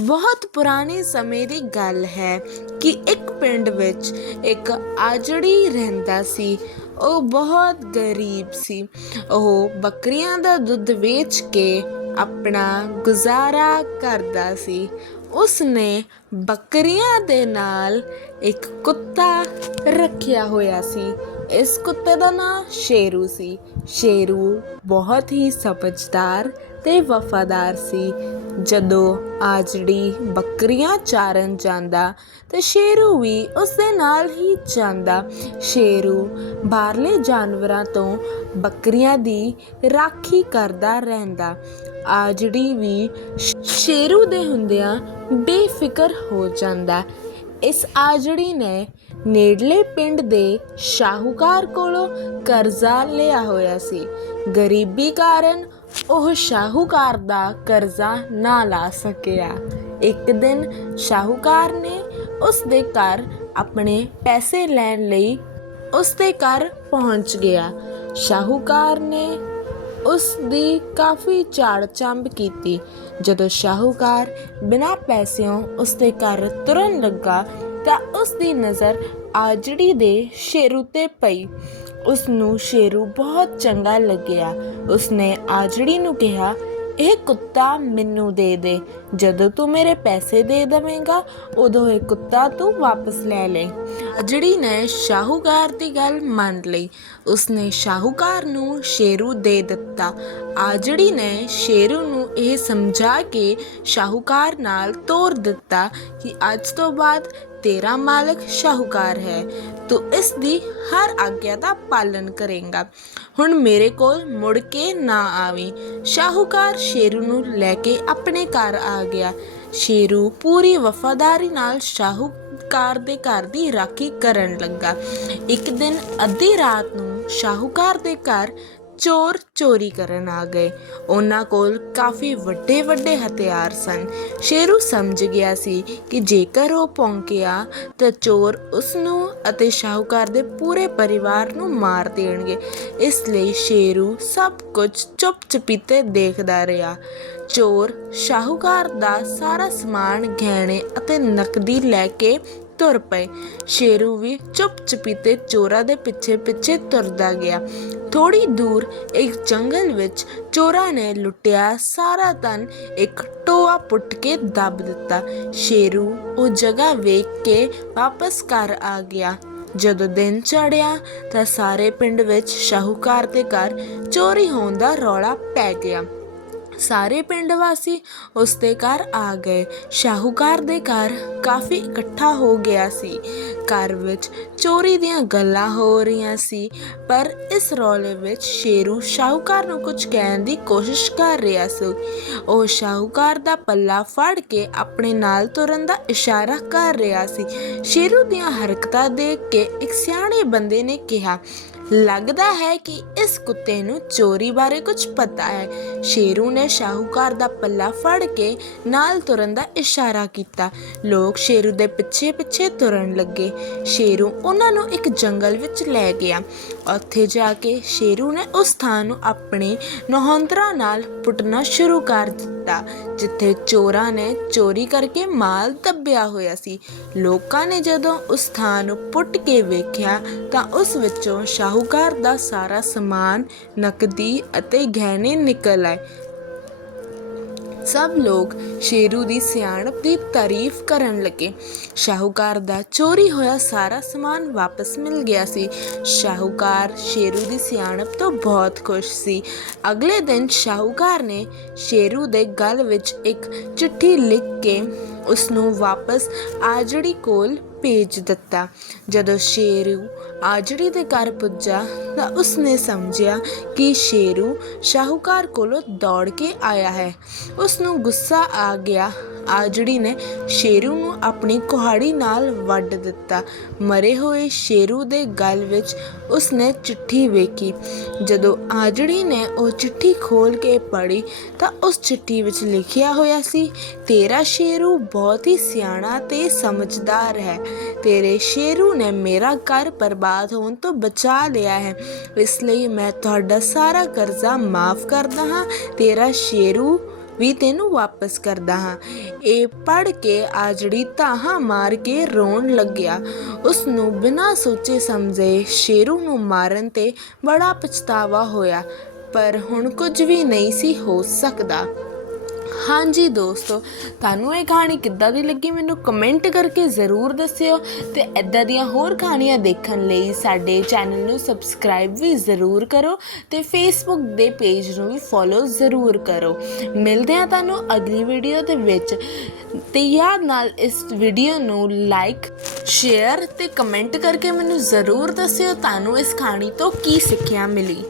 ਬਹੁਤ ਪੁਰਾਣੇ ਸਮੇਂ ਦੀ ਗੱਲ ਹੈ ਕਿ ਇੱਕ ਪਿੰਡ ਵਿੱਚ ਇੱਕ ਆਜੜੀ ਰਹਿੰਦਾ ਸੀ। ਉਹ ਬਹੁਤ ਗਰੀਬ ਸੀ। ਉਹ ਬੱਕਰੀਆਂ ਦਾ ਦੁੱਧ ਵੇਚ ਕੇ ਆਪਣਾ ਗੁਜ਼ਾਰਾ ਕਰਦਾ ਸੀ। ਉਸ ਨੇ ਬੱਕਰੀਆਂ ਦੇ ਨਾਲ ਇੱਕ ਕੁੱਤਾ ਰੱਖਿਆ ਹੋਇਆ ਸੀ। ਇਸ ਕੁੱਤੇ ਦਾ ਨਾਮ ਸ਼ੇਰੂ ਸੀ। ਸ਼ੇਰੂ ਬਹੁਤ ਹੀ ਸਮਝਦਾਰ ਤੇ ਵਫਾਦਾਰ ਸੀ। ਜਦੋਂ ਆਜੜੀ ਬੱਕਰੀਆਂ ਚਾਰਨ ਜਾਂਦਾ, ਤੇ ਸ਼ੇਰੂ ਵੀ ਉਸ ਦੇ ਨਾਲ ਹੀ ਜਾਂਦਾ। ਸ਼ੇਰੂ ਬਾਹਰਲੇ ਜਾਨਵਰਾਂ ਤੋਂ ਬੱਕਰੀਆਂ ਦੀ ਰਾਖੀ ਕਰਦਾ ਰਹਿੰਦਾ। ਆਜੜੀ ਵੀ ਸ਼ੇਰੂ ਦੇ ਹੁੰਦਿਆਂ ਬੇਫਿਕਰ ਹੋ ਜਾਂਦਾ ਇਸ ਆਜੜੀ ਨੇ ਨੇੜਲੇ ਪਿੰਡ ਦੇ ਸ਼ਾਹੂਕਾਰ ਕੋਲੋਂ ਕਰਜ਼ਾ ਲਿਆ ਹੋਇਆ ਸੀ। ਗਰੀਬੀ ਕਾਰਨ ਉਹ ਸ਼ਾਹੂਕਾਰ ਦਾ ਕਰਜ਼ਾ ਨਾ ਲਾ ਸਕਿਆ। ਇੱਕ ਦਿਨ ਸ਼ਾਹੂਕਾਰ ਨੇ ਉਸ ਦੇ ਘਰ ਆਪਣੇ ਪੈਸੇ ਲੈਣ ਲਈ ਉਸ ਦੇ ਘਰ ਪਹੁੰਚ ਗਿਆ। ਸ਼ਾਹੂਕਾਰ ਨੇ ਉਸ ਦੀ ਕਾਫੀ ਝਾੜ ਚੰਬ ਕੀਤੀ। ਜਦੋਂ ਸ਼ਾਹੂਕਾਰ ਬਿਨਾਂ ਪੈਸਿਓਂ ਉਸਦੇ ਘਰ ਤੁਰਨ ਲੱਗਾ ਤਾਂ ਉਸ ਦੀ ਨਜ਼ਰ ਆਜੜੀ ਦੇ ਸ਼ੇਰੂ ਤੇ ਪਈ। ਉਸ ਨੂੰ ਸ਼ੇਰੂ ਬਹੁਤ ਚੰਗਾ ਲੱਗਿਆ। ਉਸਨੇ ਆਜੜੀ ਨੂੰ ਕਿਹਾ, ਇਹ ਕੁੱਤਾ ਮੈਨੂੰ ਦੇ ਦੇ। ਜਦੋਂ ਤੂੰ ਮੇਰੇ ਪੈਸੇ ਦੇ ਦੇਵੇਂਗਾ, ਉਦੋਂ ਇਹ ਕੁੱਤਾ ਤੂੰ ਵਾਪਸ ਲੈ ਲੈ। ਅਜੜੀ ਨੇ ਸ਼ਾਹੂਕਾਰ ਦੀ ਗੱਲ ਮੰਨ ਲਈ। ਉਸਨੇ ਸ਼ਾਹੂਕਾਰ ਨੂੰ ਸ਼ੇਰੂ ਦੇ ਦਿੱਤਾ। ਆਜੜੀ ਨੇ ਸ਼ੇਰੂ ਨੂੰ ਇਹ ਸਮਝਾ ਕੇ ਸ਼ਾਹੂਕਾਰ ਨਾਲ ਤੋਰ ਦਿੱਤਾ ਕਿ ਅੱਜ ਤੋਂ ਬਾਅਦ ਤੇਰਾ ਮਾਲਕ ਸ਼ਾਹੂਕਾਰ ਹੈ। ਤੂੰ ਇਸ ਦੀ ਹਰ ਆਗਿਆ ਦਾ ਪਾਲਨ ਕਰੇਗਾ। ਹੁਣ ਮੇਰੇ ਕੋਲ ਮੁੜ ਕੇ ਨਾ ਆਵੀਂ। ਸ਼ਾਹੂਕਾਰ ਸ਼ੇਰੂ ਨੂੰ ਲੈ ਕੇ ਆਪਣੇ ਘਰ ਆ ਗਿਆ। ਸ਼ੇਰੂ ਪੂਰੀ ਵਫਾਦਾਰੀ ਨਾਲ ਸ਼ਾਹੂਕਾਰ ਦੇ ਘਰ ਦੀ ਰਾਖੀ ਕਰਨ ਲੱਗਾ। ਇੱਕ ਦਿਨ ਅੱਧੀ ਰਾਤ ਨੂੰ ਸ਼ਾਹੂਕਾਰ ਦੇ ਘਰ ਚੋਰ ਚੋਰੀ ਕਰਨ ਆ ਗਏ। ਉਹਨਾਂ ਕੋਲ ਕਾਫੀ ਵੱਡੇ ਵੱਡੇ ਹਥਿਆਰ ਸਨ। ਸ਼ੇਰੂ ਸਮਝ ਗਿਆ ਸੀ ਕਿ ਜੇਕਰ ਉਹ ਪੌਂਕਿਆ ਤਾਂ ਚੋਰ ਉਸ ਨੂੰ ਅਤੇ ਸ਼ਾਹੂਕਾਰ ਦੇ ਪੂਰੇ ਪਰਿਵਾਰ ਨੂੰ ਮਾਰ ਦੇਣਗੇ। ਇਸ ਲਈ ਸ਼ੇਰੂ ਸਭ ਕੁਝ ਚੁੱਪ ਚਪੀਤੇ ਦੇਖਦਾ ਰਿਹਾ। ਚੋਰ, ਸ਼ਾਹੂਕਾਰ ਦਾ ਸਾਰਾ ਸਮਾਨ, ਗਹਿਣੇ ਅਤੇ ਨਕਦੀ ਲੈ ਕੇ ਤੁਰ ਪਏ। ਸ਼ੇਰੂ ਵੀ ਚੁੱਪ ਚਪੀਤੇ ਚੋਰਾਂ ਦੇ ਪਿੱਛੇ ਪਿੱਛੇ ਤੁਰਦਾ ਗਿਆ। ਥੋੜੀ ਦੂਰ ਇੱਕ ਜੰਗਲ ਵਿੱਚ ਚੋਰਾਂ ਨੇ ਲੁੱਟਿਆ ਸਾਰਾ ਧਨ ਇੱਕ ਟੋਆ ਪੁੱਟ ਕੇ ਦੱਬ ਦਿੱਤਾ। ਸ਼ੇਰੂ ਉਹ ਜਗ੍ਹਾ ਵੇਖ ਕੇ ਵਾਪਸ ਘਰ ਆ ਗਿਆ। ਜਦੋਂ ਦਿਨ ਚੜਿਆ ਤਾਂ ਸਾਰੇ ਪਿੰਡ ਵਿੱਚ ਸ਼ਾਹੂਕਾਰ ਦੇ ਘਰ ਚੋਰੀ ਹੋਣ ਦਾ ਰੌਲਾ ਪੈ ਗਿਆ। ਸਾਰੇ ਪਿੰਡ ਵਾਸੀ ਉਸ ਦੇ ਘਰ ਆ ਗਏ। ਸ਼ਾਹੂਕਾਰ ਦੇ ਘਰ ਕਾਫੀ ਇਕੱਠਾ ਹੋ ਗਿਆ ਸੀ। ਘਰ ਵਿੱਚ ਚੋਰੀ ਦੀਆਂ ਗੱਲਾਂ ਹੋ ਰਹੀਆਂ ਸੀ, ਪਰ ਇਸ ਰੌਲੇ ਵਿੱਚ ਸ਼ੇਰੂ ਸ਼ਾਹੂਕਾਰ ਨੂੰ ਕੁਝ ਕਹਿਣ ਦੀ ਕੋਸ਼ਿਸ਼ ਕਰ ਰਿਹਾ ਸੀ। ਉਹ ਸ਼ਾਹੂਕਾਰ ਦਾ ਪੱਲਾ ਫੜ ਕੇ ਆਪਣੇ ਨਾਲ ਤੁਰਨ ਦਾ ਇਸ਼ਾਰਾ ਕਰ ਰਿਹਾ ਸੀ। ਸ਼ੇਰੂ ਦੀਆਂ ਹਰਕਤਾਂ ਦੇਖ ਕੇ ਇੱਕ ਸਿਆਣੇ ਬੰਦੇ ਨੇ ਕਿਹਾ ਲੱਗਦਾ ਹੈ ਕਿ ਇਸ ਕੁੱਤੇ ਨੂੰ ਚੋਰੀ ਬਾਰੇ ਕੁਝ ਪਤਾ ਹੈ। ਸ਼ੇਰੂ ਨੇ ਸ਼ਾਹੂਕਾਰ ਦਾ ਪੱਲਾ ਫੜ ਕੇ ਨਾਲ ਤੁਰਨ ਦਾ ਇਸ਼ਾਰਾ ਕੀਤਾ। ਲੋਕ ਸ਼ੇਰੂ ਦੇ ਪਿੱਛੇ ਪਿੱਛੇ ਤੁਰਨ ਲੱਗੇ। ਸ਼ੇਰੂ ਉਹਨਾਂ ਨੂੰ ਇੱਕ ਜੰਗਲ ਵਿੱਚ ਲੈ ਗਿਆ। ਉੱਥੇ ਜਾ ਕੇ ਸ਼ੇਰੂ ਨੇ ਉਸ ਥਾਂ ਨੂੰ ਆਪਣੇ ਨਹੌਂਦਰਾਂ ਨਾਲ ਪੁੱਟਣਾ ਸ਼ੁਰੂ ਕਰ ਦਿੱਤਾ, ਜਿੱਥੇ ਚੋਰਾਂ ਨੇ ਚੋਰੀ ਕਰਕੇ ਮਾਲ ਦੱਬਿਆ ਹੋਇਆ ਸੀ। ਲੋਕਾਂ ਨੇ ਜਦੋਂ ਉਸ ਥਾਂ ਨੂੰ ਪੁੱਟ ਕੇ ਵੇਖਿਆ, ਤਾਂ ਉਸ ਵਿੱਚੋਂ ਸ਼ਾਹੂਕਾਰ ਦਾ ਸਾਰਾ ਸਮਾਨ ਨਕਦੀ ਅਤੇ ਗਹਿਣੇ ਨਿਕਲ ਆਏ। ਸਭ ਲੋਕ ਸ਼ੇਰੂ ਦੀ ਸਿਆਣਪ ਦੀ ਤਾਰੀਫ ਕਰਨ ਲੱਗੇ। ਸ਼ਾਹੂਕਾਰ ਦਾ ਚੋਰੀ ਹੋਇਆ ਸਾਰਾ ਸਮਾਨ ਵਾਪਸ ਮਿਲ ਗਿਆ ਸੀ। ਸ਼ਾਹੂਕਾਰ ਸ਼ੇਰੂ ਦੀ ਸਿਆਣਪ ਤੋਂ ਬਹੁਤ ਖੁਸ਼ ਸੀ। ਅਗਲੇ ਦਿਨ ਸ਼ਾਹੂਕਾਰ ਨੇ ਸ਼ੇਰੂ ਦੇ ਗਲ ਵਿੱਚ ਇੱਕ ਚਿੱਠੀ ਲਿਖ ਕੇ ਉਸ ਨੂੰ ਵਾਪਸ ਆਜੜੀ ਕੋਲ ਭੇਜ ਦਿੱਤਾ। ਜਦੋਂ ਸ਼ੇਰੂ ਆਜੜੀ ਦੇ ਘਰ ਪੁੱਜਾ ਤਾਂ ਉਸਨੇ ਸਮਝਿਆ ਕਿ ਸ਼ੇਰੂ ਸ਼ਾਹੂਕਾਰ ਕੋਲੋਂ ਦੌੜ ਕੇ ਆਇਆ ਹੈ। ਉਸ ਨੂੰ ਗੁੱਸਾ ਆ ਗਿਆ ਆਜੜੀ ਨੇ ਸ਼ੇਰੂ ਨੂੰ ਆਪਣੀ ਕੁਹਾੜੀ ਨਾਲ ਵੱਢ ਦਿੱਤਾ। ਮਰੇ ਹੋਏ ਸ਼ੇਰੂ ਦੇ ਗਲ ਵਿੱਚ ਉਸਨੇ ਚਿੱਠੀ ਵੇਖੀ। ਜਦੋਂ ਆਜੜੀ ਨੇ ਉਹ ਚਿੱਠੀ ਖੋਲ ਕੇ ਪੜ੍ਹੀ ਤਾਂ ਉਸ ਚਿੱਠੀ ਵਿੱਚ ਲਿਖਿਆ ਹੋਇਆ ਸੀ, ਤੇਰਾ ਸ਼ੇਰੂ ਬਹੁਤ ਹੀ ਸਿਆਣਾ ਤੇ ਸਮਝਦਾਰ ਹੈ। ਤੇਰੇ ਸ਼ੇਰੂ ਨੇ ਮੇਰਾ ਘਰ ਬਰਬਾਦ ਹੋਣ ਤੋਂ ਬਚਾ ਲਿਆ ਹੈ। ਇਸ ਲਈ ਮੈਂ ਤੁਹਾਡਾ ਸਾਰਾ ਕਰਜ਼ਾ ਮਾਫ ਕਰਦਾ ਹਾਂ। ਤੇਰਾ ਸ਼ੇਰੂ ਵੀ ਤੈਨੂੰ ਵਾਪਸ ਕਰਦਾ ਹਾਂ। ਇਹ ਪੜ ਕੇ ਆਜੜੀ ਧਾਹਾਂ ਮਾਰ ਕੇ ਰੋਣ ਲੱਗਿਆ। ਉਸ ਨੂੰ ਬਿਨਾਂ ਸੋਚੇ ਸਮਝੇ ਸ਼ੇਰੂ ਨੂੰ ਮਾਰਨ ਤੇ ਬੜਾ ਪਛਤਾਵਾ ਹੋਇਆ। ਪਰ ਹੁਣ ਕੁਝ ਵੀ ਨਹੀਂ ਸੀ ਹੋ ਸਕਦਾ। ਹਾਂਜੀ ਦੋਸਤੋ, ਤੁਹਾਨੂੰ ਇਹ ਕਹਾਣੀ ਕਿੱਦਾਂ ਦੀ ਲੱਗੀ ਮੈਨੂੰ ਕਮੈਂਟ ਕਰਕੇ ਜ਼ਰੂਰ ਦੱਸਿਓ ਤੇ ਐਦਾਂ ਦੀਆਂ ਹੋਰ ਕਹਾਣੀਆਂ ਦੇਖਣ ਲਈ ਸਾਡੇ ਚੈਨਲ ਨੂੰ ਸਬਸਕ੍ਰਾਈਬ ਵੀ ਜ਼ਰੂਰ ਕਰੋ ਤੇ ਫੇਸਬੁੱਕ ਦੇ ਪੇਜ ਨੂੰ ਵੀ ਫੋਲੋ ਜ਼ਰੂਰ ਕਰੋ। ਮਿਲਦੇ ਹਾਂ ਤੁਹਾਨੂੰ ਅਗਲੀ ਵੀਡੀਓ ਦੇ ਵਿੱਚ ਤੇ ਯਾਦ ਨਾਲ ਇਸ ਵੀਡੀਓ ਨੂੰ ਲਾਈਕ ਸ਼ੇਅਰ ਤੇ ਕਮੈਂਟ ਕਰਕੇ ਮੈਨੂੰ ਜ਼ਰੂਰ ਦੱਸਿਓ ਤੁਹਾਨੂੰ ਇਸ ਕਹਾਣੀ ਤੋਂ ਕੀ ਸਿੱਖਿਆ ਮਿਲੀ।